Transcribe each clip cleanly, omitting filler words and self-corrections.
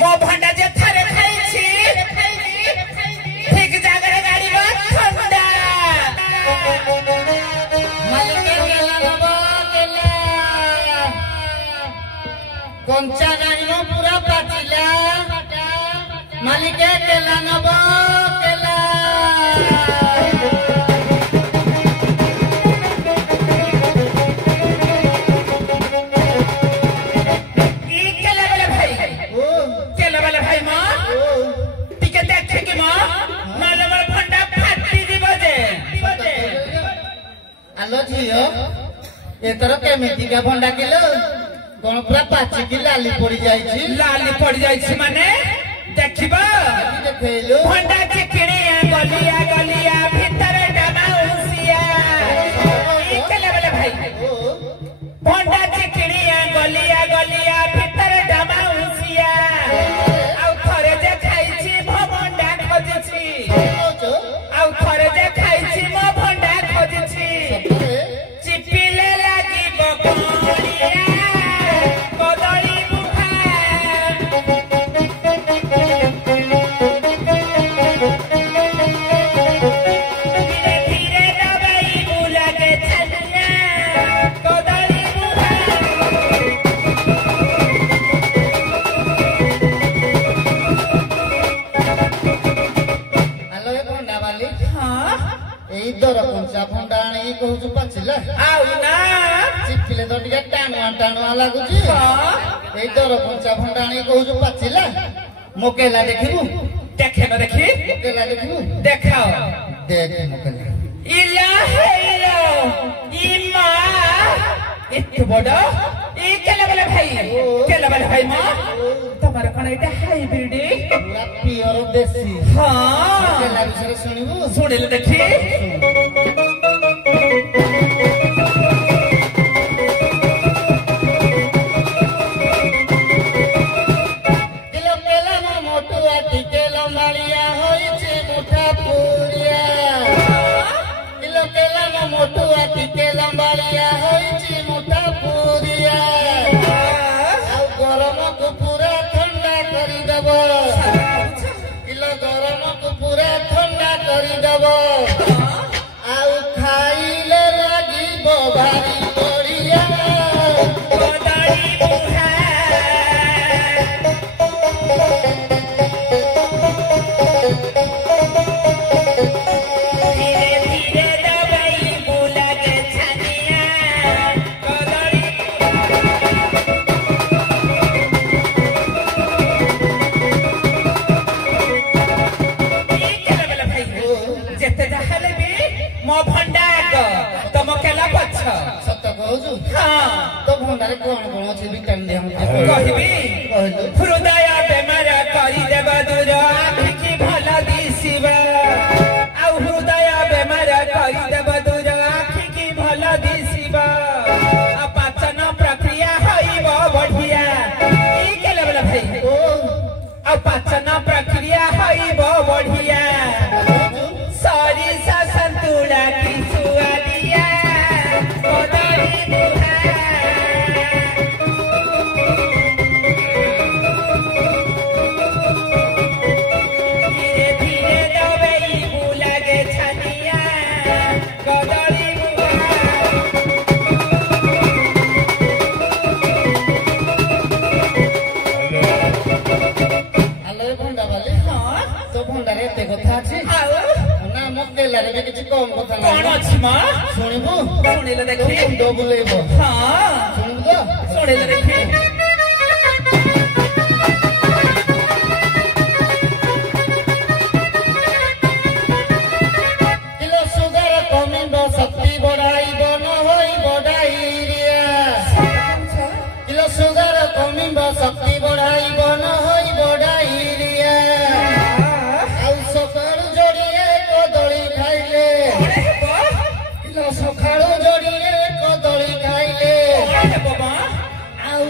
मो भंडा जे थारे खाइछि ठीक जागरे गाड़ी बा ठंडा मालिके केला नबो केला कंचा गाइनो पूरा पाचिला मालिके केला नबो केला आलो झियो एतर केमिति का भंडा किलो कोन पूरा पाची की लाली पड़ी जाईछि लाली पड़ी जाईछि माने देखिबा देखैलो भंडा चिकड़िया गलिया गलिया भीतर डामा उसिया ई केले बोले भाई भंडा चिकड़िया गलिया गलिया भीतर डामा उसिया आउ थरे जे खाइछि भंडा खोजिछि आउ थरे जे खाइछि मो भंडा खोजिछि चिपिले लागी बकरिया कदली मुखा धीरे धीरे दबाई बुला के छनिया कदली मुखा आलो ए भंडा वाली हां एई दर कंचा भंडा आनी कहू पाचिला आउ ना चिपिले तो टिके टाणुआ टाणुआ लागुची हां एई दर कंचा भंडा आनी कहू पाचिला मोकेला देखिबू देखे न देखी मोकेला देखिबू देखाओ देख मोकेला इला हेलो इमा इतु बड़ा ई केला बोले भाई केला बोले भाई मां तमर कोन एटा हाइब्रिड पूरा प्योर देसी हां मोकेला विषय सुनिबू सुनिले देखी किलो केला न मोटुआ टिकेलो मालिया होइछि मुठा पुरिया किलो केला न मोटुआ टिकेलो मालिया होइछि मुठा पुरिया आउ गरम को पूरा ठंडा करी देबो किलो गरम को पूरा ठंडा करी देबो आउ खाइले लागिबो भारी बढिया कदली मुखा धीरे धीरे दबाई बुला के छनिया कदली ई केला बोले भाई जेते जाहले भी मो भंडा आग तम केला पछ सत कहूछु हां तो भंडारे कोन कोन अछि विटामिन दे हम कहबी कहलु हृदय बेमार करी देब दूर आखि भल दिसिबा आउ हृदय बेमार करी देब दूर आखि भल दिसिबा आ पाचन प्रक्रिया हईब बढ़िया ई केले बोला भाई आ पाचन प्रक्रिया हईब बढ़िया सरिसा संतुला की सुआदिया कदली मुहा धीरे धीरे दबाई बुला के छनिया कदली मुहा आलो ए भंडा वाली हां तो भंडारे एते कथा अछि आउ ना मोकेला रे किछि कम कथा कौन नाही अछि मा सुनिबू सुनिले देखी मुंडो बुलेबो हां सुनिबू तो सुनिले देखी किलो सुगर कमिबो शक्ति बढाइबो न होई बढाइरिया किलो सुगर कमिबो शक्ति बढाइबो न होई बढाइरिया आउ सकाळु जोडिए कदळी खाइले किलो सकाळु जोडिए कदळी खाइले बाबा आउ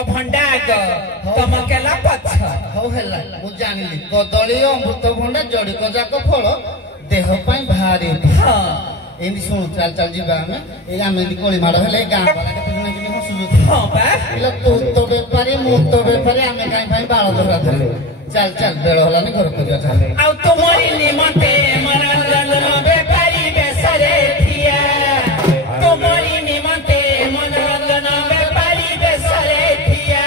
ମୋ ଭଣ୍ଡା ଆଗ ତମ କେଲା ପଛ। ହଉ ହେଲା ମୁଁ ଜାଣିଲି କଦଳୀ ଅମୃତଭଣ୍ଡା ଜଡିକ ଯାକ ଫଳ ଦେହ ପାଇଁ ଭାରି ହଁ ଏମିତି ଶୁଣୁ ଚାଲ ଚାଲ ଯିବା ଆମେ ଏଇ ଆମେ ଏମିତି କୋଳି ମାଡ଼ ହେଲେ ଗାଁ ବାଲା କେତେ ଜଣ କେମିତି ହସୁଛୁ ହଁ ବା ତୁ ତ ବେପାରୀ ମୁଁ ତ ବେପାରୀ ଆମେ କାହିଁ ପାଇଁ ବାଳ ଧରା ଧରି ଚାଲ ଚାଲ ବେଳ ହେଲାନି ଘରକୁ ଯିବା ଚାଲ। ଆଉ ତୁମରି ନିମନ୍ତେ ମନୋରଞ୍ଜନ ବେପାରୀ ବେଶରେ ଠିଆ ତୁମରି ନିମନ୍ତେ ମନୋରଞ୍ଜନ ବେପାରୀ ବେଶରେ ଠିଆ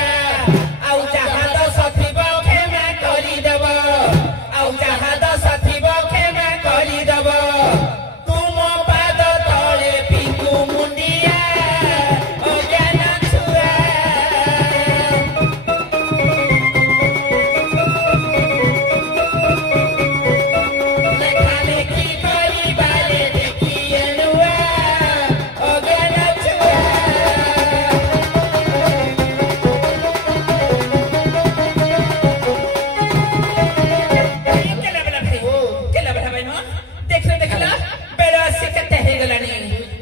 ଆଉ ଯାହା ଦୋଷ ଥିବ କ୍ଷମା କରିଦେବ ଆଉ ଯାହା ଦୋଷ ଥିବ କ୍ଷମା କରିଦେବ ତୁମ ପାଦ ତଳେ ପିକୁ ମୁଣ୍ଡିଆ ଅଜ୍ଞାନ ଛୁଆ। ଲେଖା ଲେଖି କରିବାରେ ଦେଖି ଏଣୁଆ ଅଜ୍ଞାନ ଛୁଆ। କେଲା ବେଲା ଭାଇ ନୁହଁ ଦେଖିଲ ଦେଖିଲ ବେଳ ଆସି କେତେ ହେଇଗଲାଣି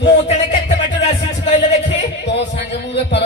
ମୁଁ ତେଣେ କେତେ ବାଟରୁ ଆସିଛି କହିଲେ ଦେଖି ତୋ ସାଙ୍ଗେ ମୁଁ ବେପାର